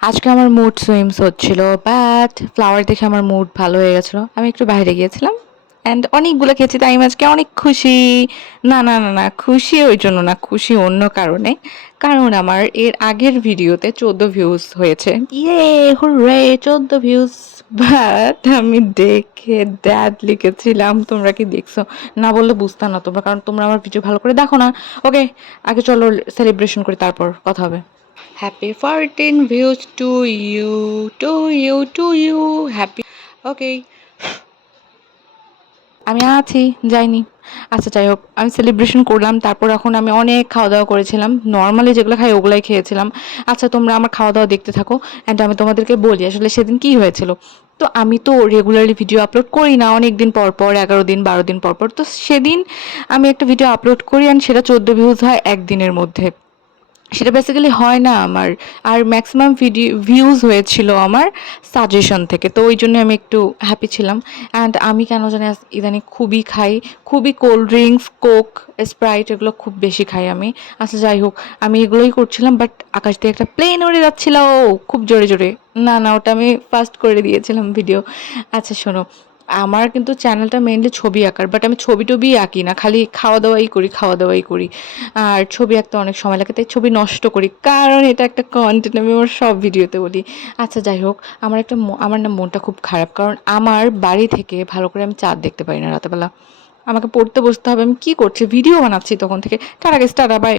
আজকে আমার mood swings হচ্ছিল, বাট ফ্লাওয়ার দেখে আমার মুড ভালো হয়ে গেছিলো। আমি একটু বাইরে গিয়েছিলাম অ্যান্ড অনেকগুলো খেয়েছি, তাই আমি আজকে অনেক খুশি। না না না না, খুশি ওই জন্য না, খুশি অন্য কারণে। কারণ আমার এর আগের ভিডিওতে 14 ভিউজ হয়েছে। ইয়ে, হুররে, 14 ভিউজ। বাট আমি দেখে ড্যাড লিখেছিলাম। তোমরা কি দেখছো? না বললে বুঝতাম না তোমরা, কারণ তোমরা আমার ভিডিও ভালো করে দেখো না। ওকে, আগে চলো সেলিব্রেশন করি, তারপর কথা হবে। Happy 14 views to you, to you, to you. Happy. Okay. আমি আছি, যাইনি। আচ্ছা যাই হোক, আমি সেলিব্রেশন করলাম, তারপর এখন আমি অনেক খাওয়া দাওয়া করেছিলাম, নর্মালি যেগুলো খাই ওগুলাই খেয়েছিলাম। আচ্ছা তোমরা আমার খাওয়া দাওয়া দেখতে থাকো অ্যান্ড আমি তোমাদেরকে বলি আসলে সেদিন কি হয়েছিল। তো আমি তো রেগুলারলি ভিডিও আপলোড করি না, অনেক দিন পর পর, 11 দিন 12 দিন পর পর। তো সেদিন আমি একটা ভিডিও আপলোড করি অ্যান্ড সেটা 14 ভিউজ হয় একদিনের মধ্যে। সেটা বেসিক্যালি হয় না আমার। আর ম্যাক্সিমাম ভিউজ হয়েছিল আমার সাজেশন থেকে, তো ওই জন্য আমি একটু হ্যাপি ছিলাম। অ্যান্ড আমি কেন জানি ইদানিং খুবই খাই, খুবই কোল্ড ড্রিঙ্কস, কোক, স্প্রাইট এগুলো খুব বেশি খাই আমি। আচ্ছা যাই হোক, আমি এগুলোই করছিলাম, বাট আকাশ থেকে একটা প্লেন উড়ে যাচ্ছিল খুব জোরে জোরে। না না, ওটা আমি ফাস্ট করে দিয়েছিলাম ভিডিও। আচ্ছা শোনো, আমার কিন্তু চ্যানেলটা মেইনলি ছবি আঁকার, বাট আমি ছবি টবি আঁকি না, খালি খাওয়া দাওয়াই করি, খাওয়া দাওয়াই করি। আর ছবি আঁকতে অনেক সময় লাগে, তাই ছবি নষ্ট করি, কারণ এটা একটা কন্টেন্ট, আমি আমার সব ভিডিওতে বলি। আচ্ছা যাই হোক, আমার না মনটা খুব খারাপ, কারণ আমার বাড়ি থেকে ভালো করে আমি চাঁদ দেখতে পারি না রাতেবেলা। আমাকে পড়তে বসতে হবে, আমি কি করছি, ভিডিও বানাচ্ছি তখন থেকে। টাটা গেছে, টাটা বাই।